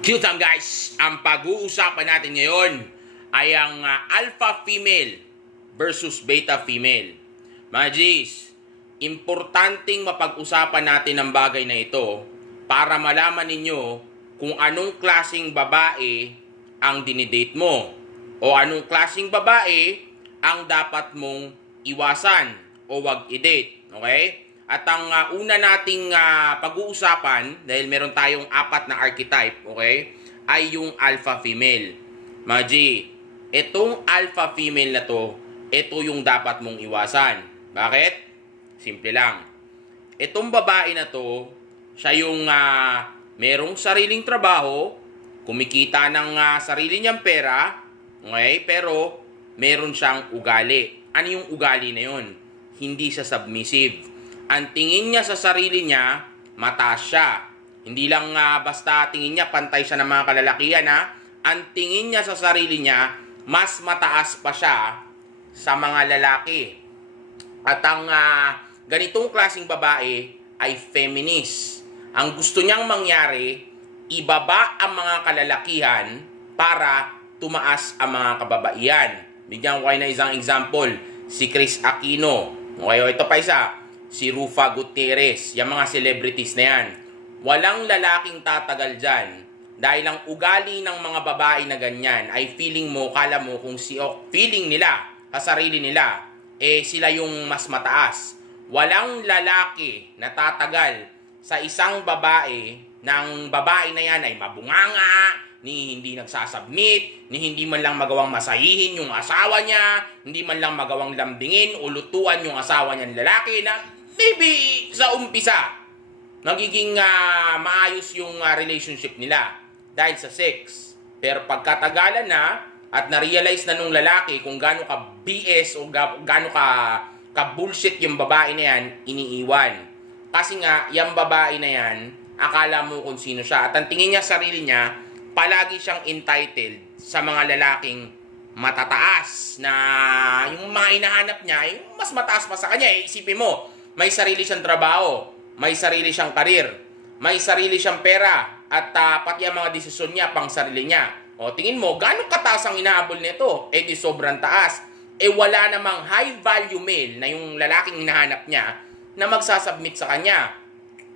Cute time guys! Ang pag-uusapan natin ngayon ay ang alpha female versus beta female. Mga G's, importanteng mapag-usapan natin ang bagay na ito para malaman ninyo kung anong klaseng babae ang dinidate mo o anong klaseng babae ang dapat mong iwasan o wag i-date. Okay? At ang una nating pag-uusapan, dahil meron tayong 4 na archetype, okay, ay yung alpha female. Mga G, itong alpha female na to, ito yung dapat mong iwasan. Bakit? Simple lang. Itong babae na to, siya yung merong sariling trabaho, kumikita ng sarili niyang pera, okay, pero meron siyang ugali. Ano yung ugali na yun? Hindi siya submissive. Ang tingin niya sa sarili niya, mataas siya. Hindi lang basta tingin niya, pantay siya ng mga kalalakihan ha. Ang tingin niya sa sarili niya, mas mataas pa siya sa mga lalaki. At ang ganitong klaseng babae ay feminist. Ang gusto niyang mangyari, ibaba ang mga kalalakihan para tumaas ang mga kababaihan. Bigyan ko kayo ng isang example. Si Chris Aquino. Okay, ito pa isa. Si Rufa Gutierrez, yung mga celebrities na yan. Walang lalaking tatagal dyan dahil ang ugali ng mga babae na ganyan ay feeling mo, kala mo kung feeling nila, sa sarili nila, sila yung mas mataas. Walang lalaki na tatagal sa isang babae ng babae na yan ay mabunganga, ni hindi nagsasubmit, ni hindi man lang magawang masahihin yung asawa niya, hindi man lang magawang lambingin o lutuan yung asawa niyang lalaki na maybe sa umpisa, magiging maayos yung relationship nila dahil sa sex. Pero pagkatagalan na at na-realize na nung lalaki kung gaano ka BS o gaano ka bullshit yung babae na yan, iniiwan. Kasi nga, yung babae na yan, akala mo kung sino siya. At ang tingin niya sa sarili niya, palagi siyang entitled sa mga lalaking matataas na yung mga hinahanap niya, yung mas mataas pa sa kanya. Isipin mo, may sarili siyang trabaho, may sarili siyang karir, may sarili siyang pera, at pati ang mga desisyon niya pang sarili niya. O tingin mo, gano'ng kataas ang inahabol nito? Di sobrang taas. Wala namang high value male na yung lalaking hinahanap niya na magsasubmit sa kanya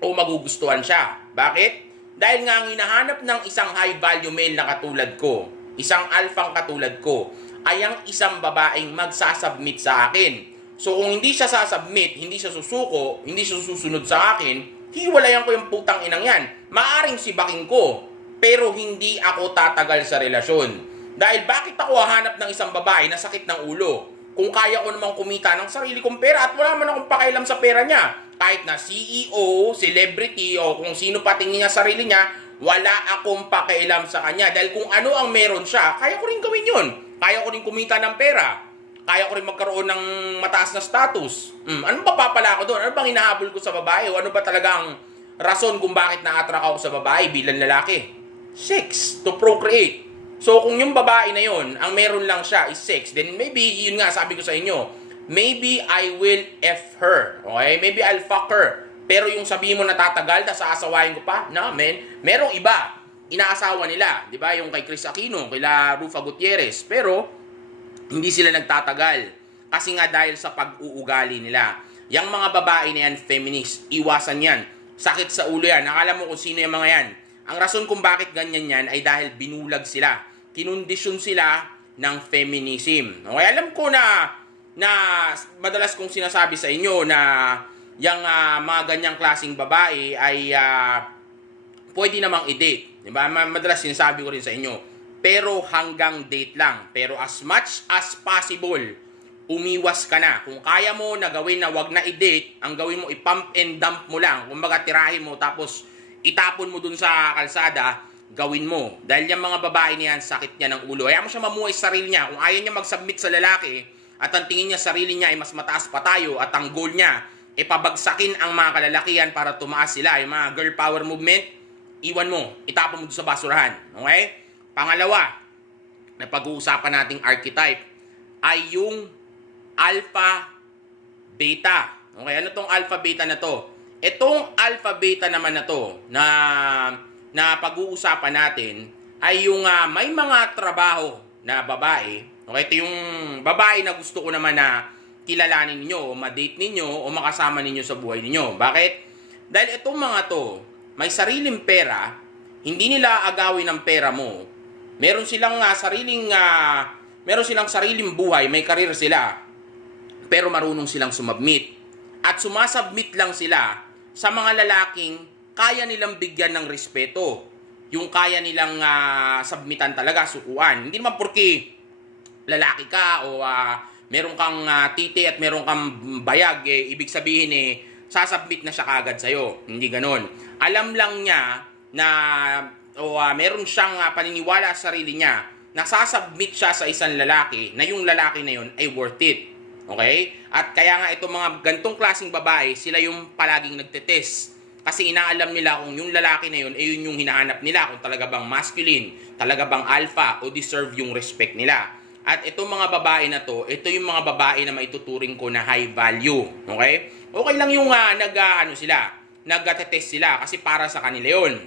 o magugustuhan siya. Bakit? Dahil nga ang hinahanap ng isang high value male na katulad ko, isang alphang katulad ko, ay ang isang babaeng magsasubmit sa akin. So kung hindi siya sasubmit, hindi siya susuko, hindi siya susunod sa akin, hiwalayan ko yung putang inang yan. Maaring sibaking ko, pero hindi ako tatagal sa relasyon. Dahil bakit ako hahanap ng isang babae na sakit ng ulo? Kung kaya ko namang kumita ng sarili kong pera at wala man akong pakialam sa pera niya. Kahit na CEO, celebrity, o kung sino pa tingin niya sarili niya, wala akong pakialam sa kanya. Dahil kung ano ang meron siya, kaya ko rin gawin yun. Kaya ko rin kumita ng pera. Kaya ko rin magkaroon ng mataas na status. Ano ba papala ko doon? Ano bang hinahabol ko sa babae? O ano ba talagang rason kung bakit na-attract ako sa babae bilang lalaki? Sex, to procreate. So kung yung babae na yun, ang meron lang siya is sex, then maybe, yun nga sabi ko sa inyo, maybe I will F her. Okay? Maybe I'll fuck her. Pero yung sabihin mo natatagal, tas aasawahin ko pa, no, men. Merong iba, inaasawa nila. Di ba? Yung kay Chris Aquino, kay Rufa Gutierrez. Pero, hindi sila nagtatagal. Kasi nga dahil sa pag-uugali nila. Yang mga babae na yan, feminist, iwasan yan. Sakit sa ulo yan. Nakala mo kung sino yung mga yan. Ang rason kung bakit ganyan yan ay dahil binulag sila. Kinondisyon sila ng feminism. Okay? Alam ko na madalas kong sinasabi sa inyo na yung mga ganyang klaseng babae ay pwede namang i-date. Diba? Madalas sinasabi ko rin sa inyo. Pero hanggang date lang. Pero as much as possible, umiwas ka na. Kung kaya mo na gawin na wag na i-date, ang gawin mo, i-pump and dump mo lang. Kumbaga tirahin mo, tapos itapon mo dun sa kalsada, gawin mo. Dahil yung mga babae niyan, sakit niya ng ulo. Ayaw mo siya mamuhay sa sarili niya. Kung ayaw niya mag-submit sa lalaki, at ang tingin niya sarili niya ay mas mataas pa tayo, at ang goal niya, pabagsakin ang mga kalalakihan para tumaas sila. Yung mga girl power movement, iwan mo, itapon mo sa basurahan. Okay? Pangalawa, na pag-uusapan nating archetype, ay yung alpha, beta. Okay, ano tong alpha, beta na to? Itong alpha, beta naman na to, na na pag-uusapan natin ay yung may mga trabaho na babae. Okay, ito yung babae na gusto ko naman na kilalanin ninyo, o ma-date ninyo, o makasama ninyo sa buhay ninyo. Bakit? Dahil itong mga to, may sariling pera, hindi nila agawin ang pera mo. Meron silang sariling buhay, may karir sila, pero marunong silang sumabmit. At sumasubmit lang sila sa mga lalaking kaya nilang bigyan ng respeto. Yung kaya nilang submitan talaga, sukuan. Hindi naman porque lalaki ka o meron kang titi at meron kang bayag, ibig sabihin sasubmit na siya kagad sa'yo. Hindi ganon. Alam lang niya na meron siyang paniniwala sa sarili niya na sasubmit siya sa isang lalaki na yung lalaki na yun ay worth it. Okay? At kaya nga itong mga gantong klaseng babae, sila yung palaging nagtetest. Kasi inaalam nila kung yung lalaki na yun, yun yung hinahanap nila, kung talaga bang masculine, talaga bang alpha, o deserve yung respect nila. At itong mga babae na to, ito yung mga babae na maituturing ko na high value. Okay? Okay lang yung nag-test sila kasi para sa kanila yun.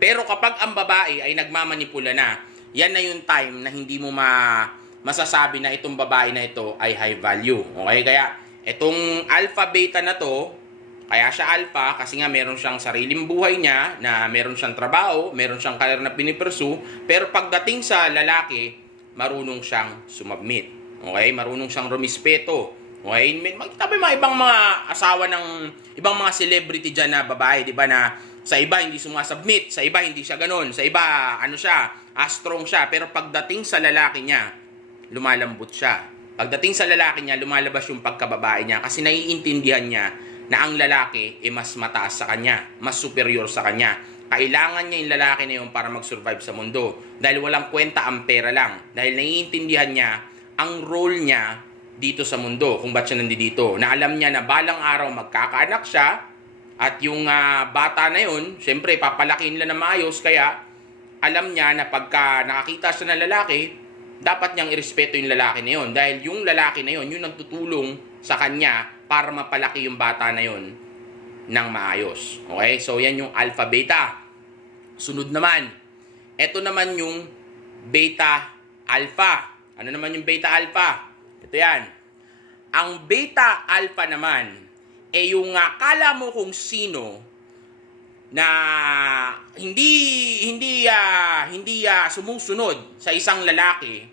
Pero kapag ang babae ay nagmamanipula na, yan na yung time na hindi mo masasabi na itong babae na ito ay high value. Okay? Kaya itong alpha beta na to, kaya siya alpha kasi nga meron siyang sariling buhay niya, na meron siyang trabaho, meron siyang career na pinipursue, pero pagdating sa lalaki, marunong siyang sumabmit. Okay? Marunong siyang rumispeto. Okay? Makita mo yung mga ibang mga asawa ng ibang mga celebrity dyan na babae, di ba, na sa iba hindi sumasubmit, sa iba hindi siya ganun, sa iba strong siya, pero pagdating sa lalaki niya, lumalambot siya. Pagdating sa lalaki niya, lumalabas yung pagkababae niya kasi naiintindihan niya na ang lalaki mas mataas sa kanya, mas superior sa kanya. Kailangan niya yung lalaki na yun para mag-survive sa mundo. Dahil walang kwenta ang pera lang. Dahil naiintindihan niya ang role niya dito sa mundo, kung ba't siya nandito. Na alam niya na balang araw magkakaanak siya, at yung bata na yun, syempre papalakihin nila na maayos, kaya alam niya na pagka nakakita siya ng lalaki, dapat niyang irespeto yung lalaki na yun. Dahil yung lalaki na yun, yun ang tutulong sa kanya para mapalaki yung bata na yun ng maayos. Okay? So, yan yung alpha beta. Sunod naman, ito naman yung beta alpha. Ano naman yung beta alpha? Ito yan. Ang beta alpha naman, yung kala mo kung sino na hindi sumusunod sa isang lalaki,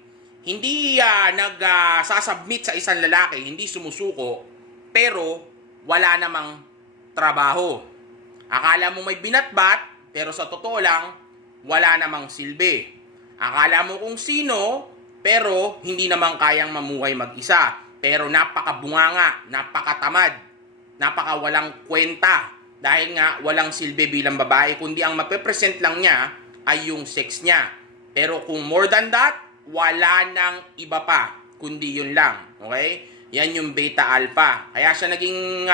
hindi nagsasubmit sa isang lalaki, hindi sumusuko, pero wala namang trabaho. Akala mo may binatbat, pero sa totoo lang, wala namang silbi. Akala mo kung sino, pero hindi naman kayang mamuhay mag-isa. Pero napakabunganga, napakatamad, napakawalang kwenta. Dahil nga walang silbi bilang babae, kundi ang mapepresent lang niya ay yung sex niya. Pero kung more than that, wala nang iba pa, kundi yun lang. Okay? Yan yung beta alpha. Kaya siya naging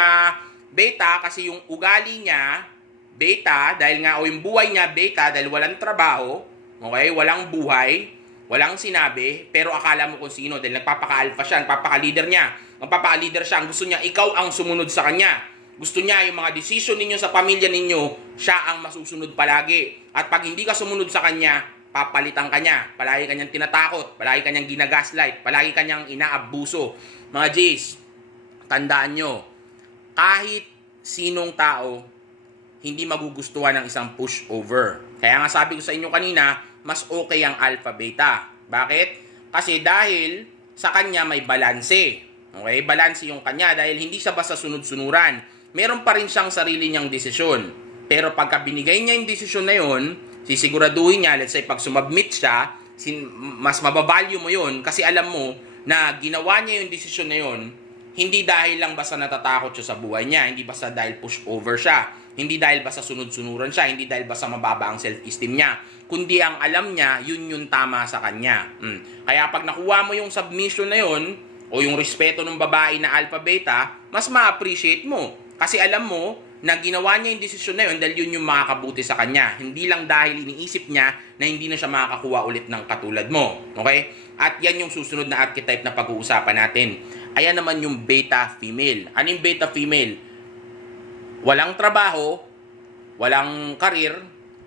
beta kasi yung ugali niya, beta, dahil nga, o yung buhay niya, beta, dahil walang trabaho, okay? Walang buhay, walang sinabi, pero akala mo kung sino, dahil nagpapaka-alpha siya, nagpapaka-leader niya. Magpapaka-leader siya, ang gusto niya, ikaw ang sumunod sa kanya. Gusto niya yung mga decision ninyo sa pamilya ninyo, siya ang masusunod palagi. At pag hindi ka sumunod sa kanya, papalitan ka niya. Palagi kanyang tinatakot, palagi kanyang ginagaslight, palagi kanyang inaabuso. Mga Jays, tandaan nyo, kahit sinong tao, hindi magugustuhan ng isang pushover. Kaya nga sabi ko sa inyo kanina, mas okay ang alpha beta. Bakit? Kasi dahil sa kanya may balanse. Okay? Balanse yung kanya dahil hindi siya basta sunod-sunuran. Meron pa rin siyang sarili niyang desisyon. Pero pagka binigay niya yung desisyon na yun, sisiguraduhin niya, let's say pag sumabmit siya, mas mabavalue mo yun kasi alam mo na ginawa niya yung desisyon na yun, hindi dahil lang basta natatakot siya sa buhay niya, hindi basta dahil pushover siya, hindi dahil basta sunod-sunuran siya, hindi dahil basta mababa ang self-esteem niya, kundi ang alam niya, yun yung tama sa kanya. Kaya pag nakuha mo yung submission na yun, o yung respeto ng babae na alpha beta, mas ma-appreciate mo. Kasi alam mo na ginawa niya yung desisyon na yun dahil yun yung makakabuti sa kanya. Hindi lang dahil iniisip niya na hindi na siya makakakuha ulit ng katulad mo. Okay? At yan yung susunod na archetype na pag-uusapan natin. Ayan naman yung beta female. Ano yung beta female? Walang trabaho, walang karir,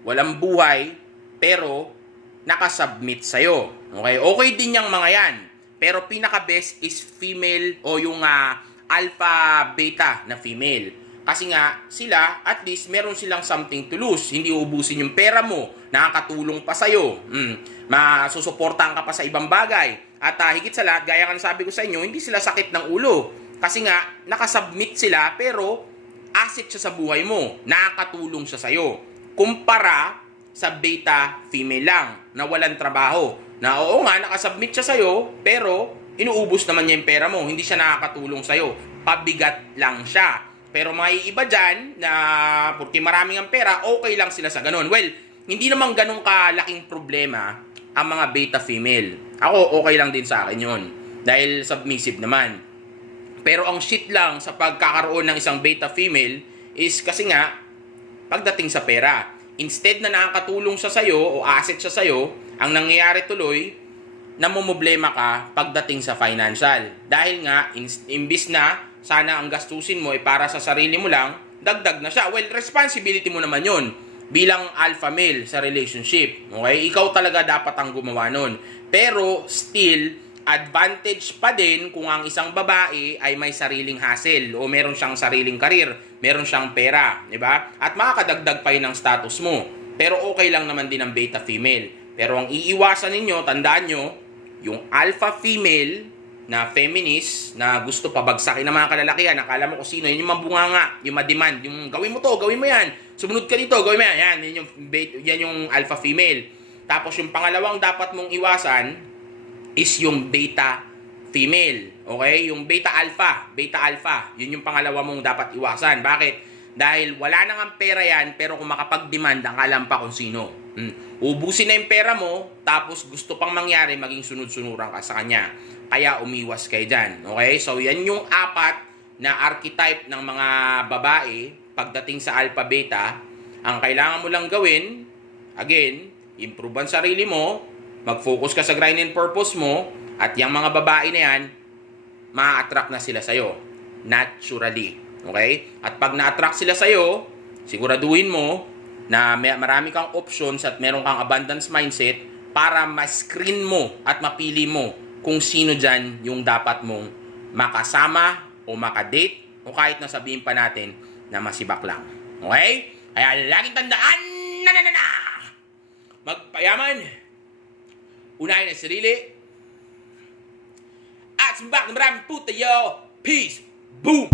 walang buhay, pero nakasubmit sa'yo. Okay? Okay din yung mga yan. Pero pinaka-best is female o yung alpha, beta na female. Kasi nga, sila, at least, meron silang something to lose. Hindi uubusin yung pera mo. Nakakatulong pa sa'yo. Masusuportahan ka pa sa ibang bagay. At higit sa lahat, gaya nga sabi ko sa inyo, hindi sila sakit ng ulo. Kasi nga, nakasubmit sila, pero asset siya sa buhay mo. Nakakatulong siya sa'yo. Kumpara sa beta female lang, na walang trabaho. Na oo nga, nakasubmit siya sa'yo, pero inuubos naman niya yung pera mo. Hindi siya nakakatulong sa'yo. Pabigat lang siya. Pero may iba dyan na porque maraming ang pera, okay lang sila sa ganun. Well, hindi naman ganun kalaking problema ang mga beta female. Ako, okay lang din sa akin yun. Dahil submissive naman. Pero ang shit lang sa pagkakaroon ng isang beta female is kasi nga, pagdating sa pera. Instead na nakakatulong siya sa'yo o asset siya sa'yo, ang nangyayari tuloy, namumblema ka pagdating sa financial. Dahil nga, imbis na sana ang gastusin mo ay para sa sarili mo lang, dagdag na siya. Well, responsibility mo naman yun bilang alpha male sa relationship. Okay? Ikaw talaga dapat ang gumawa nun. Pero still, advantage pa din kung ang isang babae ay may sariling hustle o meron siyang sariling karir, meron siyang pera, di ba? At makakadagdag pa yun ng status mo. Pero okay lang naman din ang beta female. Pero ang iiwasan ninyo, tandaan nyo, yung alpha female na feminist na gusto pabagsakin ng mga kalalakihan, akala mo kung sino, yun yung mabunganga, yung mademand, yung gawin mo to, gawin mo yan, sumunod ka dito, gawin mo yan, yan yung alpha female. Tapos yung pangalawang dapat mong iwasan is yung beta female, okay? Yung beta alpha, yun yung pangalawa mong dapat iwasan. Bakit? Dahil wala nang ang pera yan, pero kung makapag-demand, ang alam pa kung sino. Ubusin na yung pera mo, tapos gusto pang mangyari, maging sunod-sunuran ka sa kanya. Kaya umiwas kayo dyan. Okay? So, yan yung 4 na archetype ng mga babae pagdating sa alpha beta. Ang kailangan mo lang gawin, again, improve ang sarili mo, mag-focus ka sa grind and purpose mo, at yung mga babae na yan, ma-attract na sila sa'yo. Naturally. Okay? At pag na-attract sila sa'yo, siguraduhin mo na marami kang options at meron kang abundance mindset para ma-screen mo at mapili mo kung sino dyan yung dapat mong makasama o makadate o kahit na sabihin pa natin na masibak lang. Okay? Kaya laging tandaan na magpayaman, unahin ang sarili, at simbak na maraming puta yo. Peace! Boom!